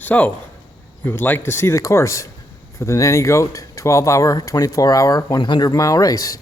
So, you would like to see the course for the Nanny Goat 12-hour, 24-hour, 100-mile race.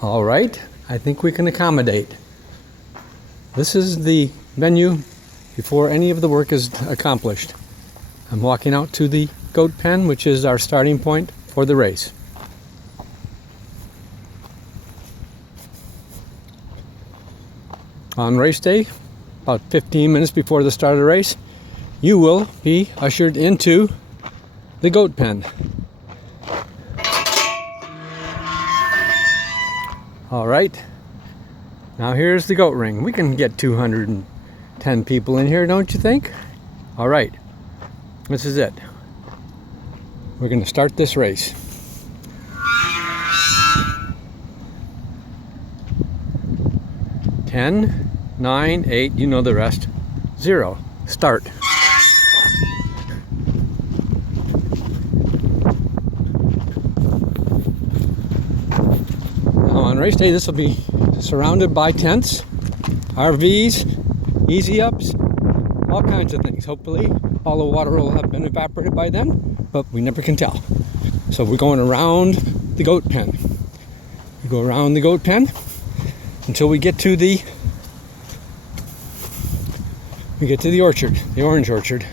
All right, I think we can accommodate. This is the venue before any of the work is accomplished. I'm walking out to the goat pen, which is our starting point for the race. On race day, about 15 minutes before the start of the race, you will be ushered into the goat pen. All right, now here's the goat ring. We can get 210 people in here, don't you think? All right, this is it. We're going to start this race. Ten, 9, 8, you know the rest. 0, start. Now on race day, this will be surrounded by tents, RVs, easy ups, all kinds of things. Hopefully all the water will have been evaporated by then, but we never can tell. So we're going around the goat pen. We go around the goat pen until we get to the orchard, the orange orchard.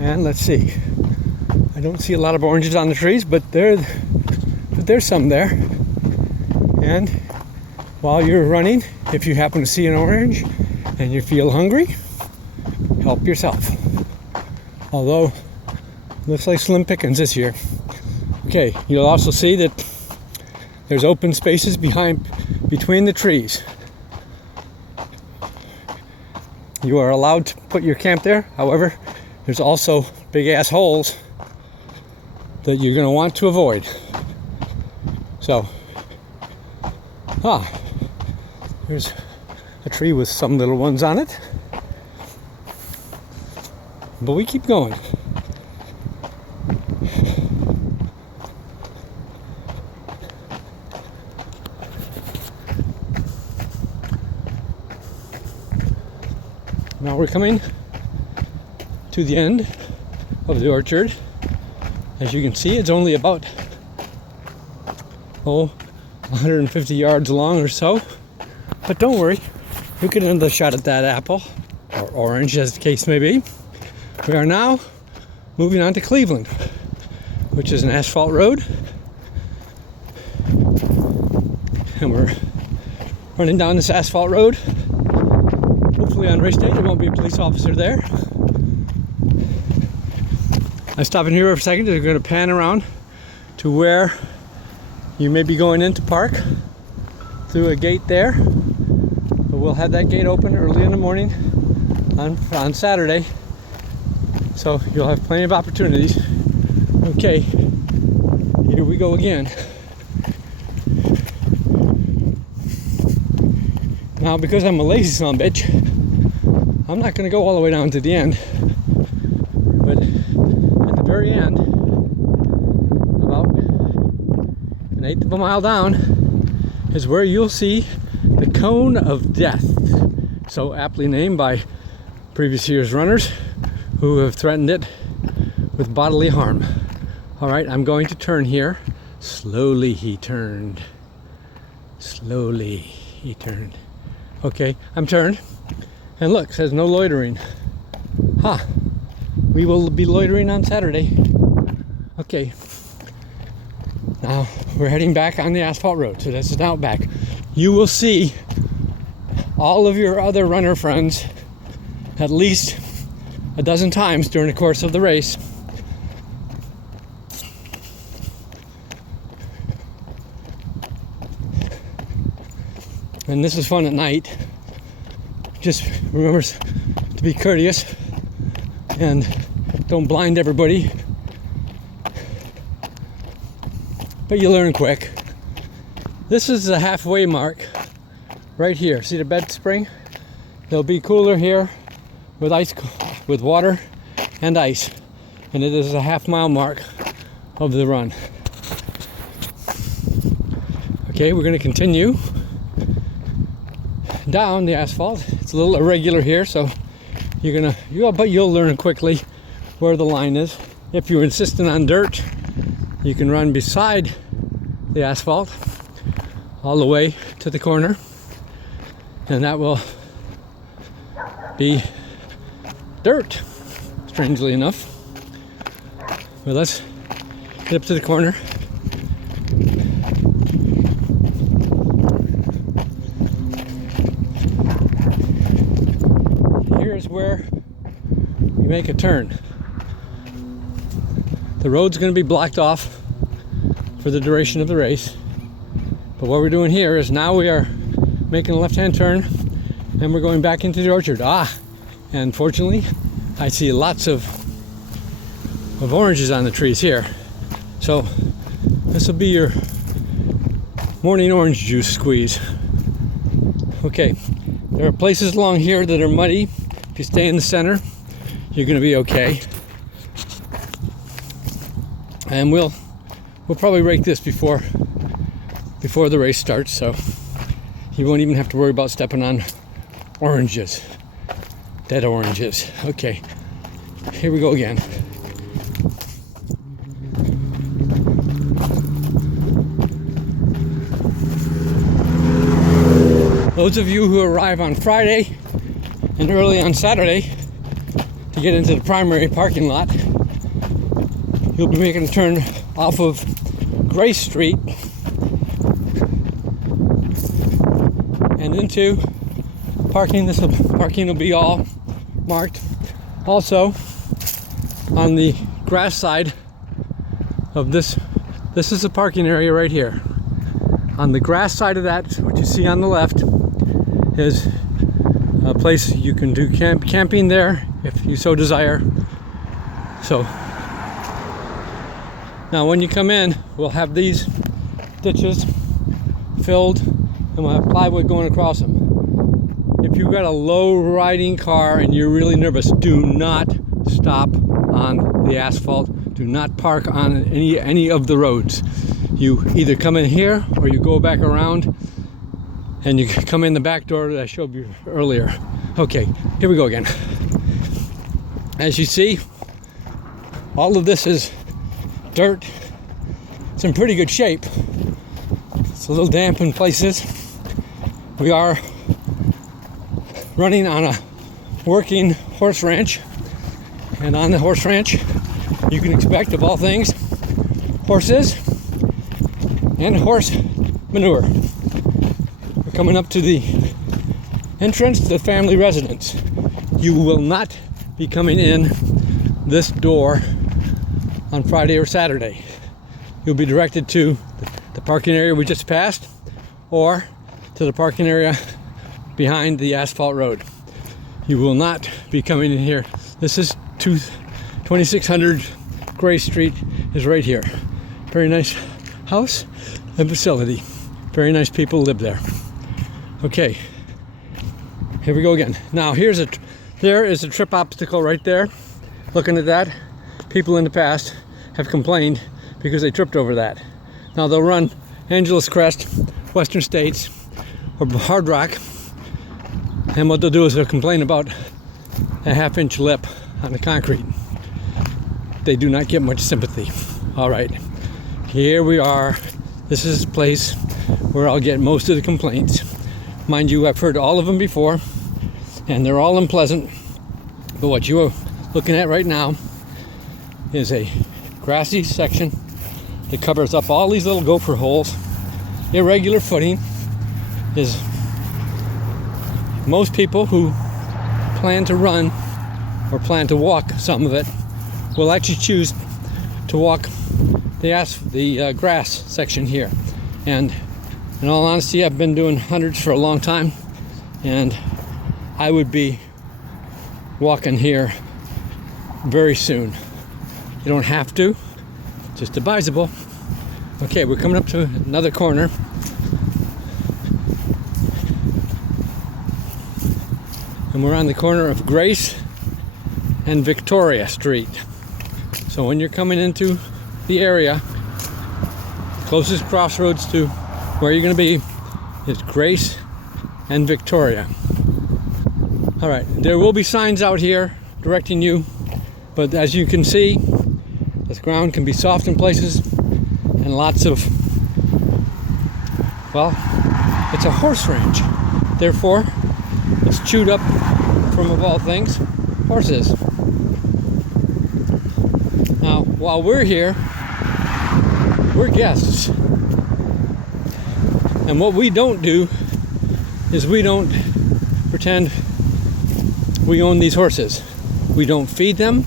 And let's see. I don't see a lot of oranges on the trees, but there's some there. And while you're running, if you happen to see an orange and you feel hungry, help yourself. Although, looks like slim pickings this year. Okay, you'll also see that there's open spaces between the trees. You are allowed to put your camp there. However, there's also big ass holes that you're going to want to avoid. So, there's a tree with some little ones on it. But we keep going. Now we're coming to the end of the orchard. As you can see, it's only about 150 yards long or so. But don't worry, we can end the shot at that apple, or orange as the case may be. We are now moving on to Cleveland, which is an asphalt road. And we're running down this asphalt road. Hopefully on race day there won't be a police officer there. I'm stopping here for a second. We're going to pan around to where you may be going into park through a gate there. But we'll have that gate open early in the morning on Saturday. So you'll have plenty of opportunities. Okay, here we go again. Now, because I'm a lazy son of a bitch, I'm not going to go all the way down to the end. But at the very end, about 1/8 of a mile down, is where you'll see the Cone of Death. So aptly named by previous year's runners who have threatened it with bodily harm. All right, I'm going to turn here. Slowly he turned. Slowly he turned. Okay, I'm turned. And look, it says no loitering. We will be loitering on Saturday. Okay. Now we're heading back on the asphalt road. So this is out back. You will see all of your other runner friends at least a dozen times during the course of the race. And this is fun at night. Just remember to be courteous and don't blind everybody. But you learn quick. This is the halfway mark right here. See the bed spring? It'll be cooler here with ice, with water and ice. And it is a half-mile mark of the run. Okay, we're going to continue down the asphalt. It's a little irregular here, so but you'll learn quickly where the line is. If you're insistent on dirt, you can run beside the asphalt all the way to the corner, and that will be dirt, strangely enough. But let's get up to the corner. Here's where you make a turn. The road's going to be blocked off for the duration of the race. But what we're doing here is now we are making a left-hand turn and we're going back into the orchard. And fortunately, I see lots of oranges on the trees here. So this will be your morning orange juice squeeze. Okay, there are places along here that are muddy. If you stay in the center, you're going to be okay. And we'll probably rake this before the race starts, so you won't even have to worry about stepping on oranges, dead oranges. Okay, here we go again. Those of you who arrive on Friday and early on Saturday to get into the primary parking lot, you'll be making a turn off of Grace Street and into parking. Parking will be all marked. Also, on the grass side of this is a parking area right here. On the grass side of that, what you see on the left, is a place you can do camping there if you so desire. So now when you come in, we'll have these ditches filled and we'll have plywood going across them. If you've got a low riding car and you're really nervous, do not stop on the asphalt. Do not park on any of the roads. You either come in here or you go back around and you come in the back door that I showed you earlier. Okay, here we go again. As you see, all of this is dirt. It's in pretty good shape. It's a little damp in places. We are running on a working horse ranch, and on the horse ranch you can expect, of all things, horses and horse manure. We're coming up to the entrance to the family residence. You will not be coming in this door on Friday or Saturday. You'll be directed to the parking area we just passed, or to the parking area behind the asphalt road. You will not be coming in here. This is 2600 Grace Street is right here. Very nice house and facility. Very nice people live there. Okay, here we go again. Now there is a trip obstacle right there. Looking at that, people in the past have complained because they tripped over that. Now they'll run Angeles Crest, Western States, or Hard Rock, and what they'll do is they'll complain about a half-inch lip on the concrete. They do not get much sympathy. All right, here we are. This is the place where I'll get most of the complaints. Mind you, I've heard all of them before, and they're all unpleasant. But what you are looking at right now is a grassy section that covers up all these little gopher holes. Irregular footing is most people who plan to run or plan to walk some of it will actually choose to walk the grass section here. And in all honesty, I've been doing hundreds for a long time, and I would be walking here very soon. You don't have to, just advisable. Okay, we're coming up to another corner. And we're on the corner of Grace and Victoria Street. So when you're coming into the area, closest crossroads to where you're going to be is Grace and Victoria. All right, there will be signs out here directing you But as you can see, the ground can be soft in places, and lots of, well, it's a horse ranch. Therefore, it's chewed up from, of all things, horses. Now, while we're here, we're guests. And what we don't do is we don't pretend we own these horses. We don't feed them,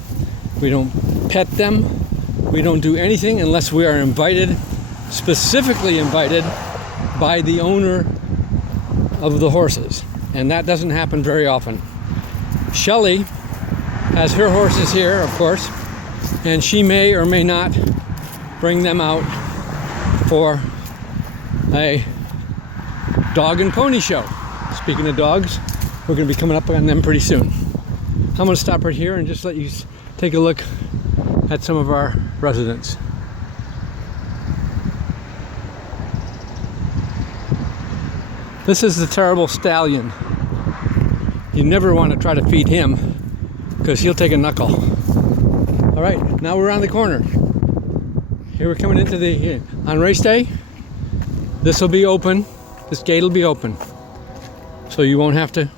we don't pet them, we don't do anything unless we are invited, specifically invited by the owner of the horses. And that doesn't happen very often. Shelley has her horses here, of course, and she may or may not bring them out for a dog and pony show. Speaking of dogs, we're going to be coming up on them pretty soon. I'm going to stop right here and just let you take a look at some of our residents. This is the terrible stallion. You never want to try to feed him because he'll take a knuckle. All right, now we're around the corner. Here we're coming into on race day. This will be open. This gate will be open. So you won't have to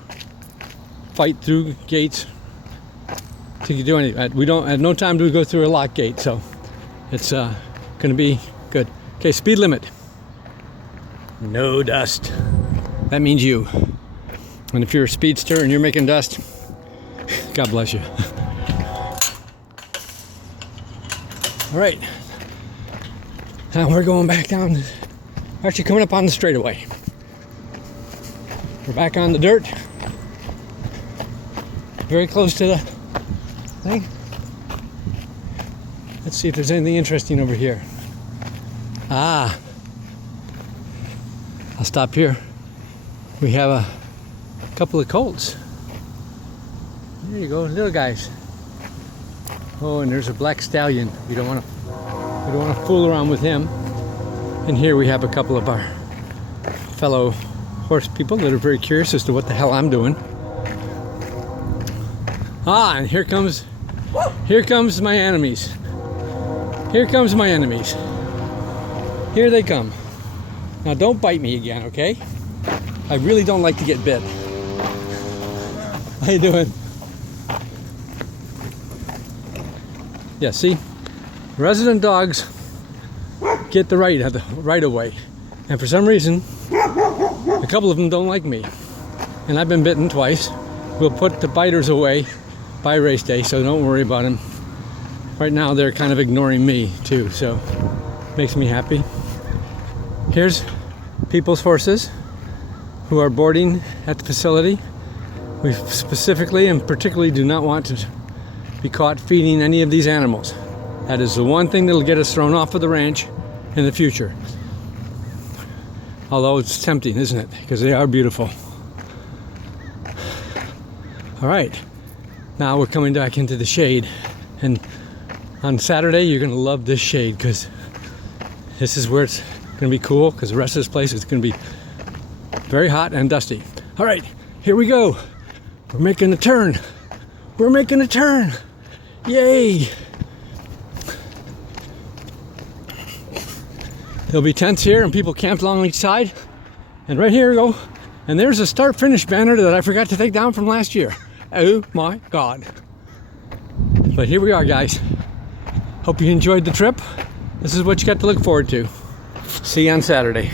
fight through gates to do anything. We don't, at no time do we go through a lock gate, so it's going to be good. Okay, speed limit. No dust. That means you. And if you're a speedster and you're making dust, God bless you. All right. Now we're going back down. We're actually coming up on the straightaway. We're back on the dirt. Very close to the thing. Let's see if there's anything interesting over here. I'll stop here. We have a couple of colts. There you go, little guys. Oh, and there's a black stallion. We don't want to fool around with him. And here we have a couple of our fellow horse people that are very curious as to what the hell I'm doing. And here comes my enemies. Here comes my enemies. Here they come. Now don't bite me again, okay? I really don't like to get bit. How you doing? Yeah, see? Resident dogs get the right of way. And for some reason, a couple of them don't like me. And I've been bitten twice. We'll put the biters away by race day, so don't worry about them. Right now they're kind of ignoring me too, so makes me happy. Here's people's horses who are boarding at the facility. We specifically and particularly do not want to be caught feeding any of these animals. That is the one thing that'll get us thrown off of the ranch in the future. Although it's tempting, isn't it? Because they are beautiful. All right, now we're coming back into the shade. And on Saturday, you're gonna love this shade because this is where it's gonna be cool, because the rest of this place is gonna be very hot and dusty. All right, here we go. We're making a turn. We're making a turn. Yay. There'll be tents here and people camped along each side. And right here we go. And there's a start-finish banner that I forgot to take down from last year. Oh my God. But here we are, guys. Hope you enjoyed the trip. This is what you got to look forward to. See you on Saturday.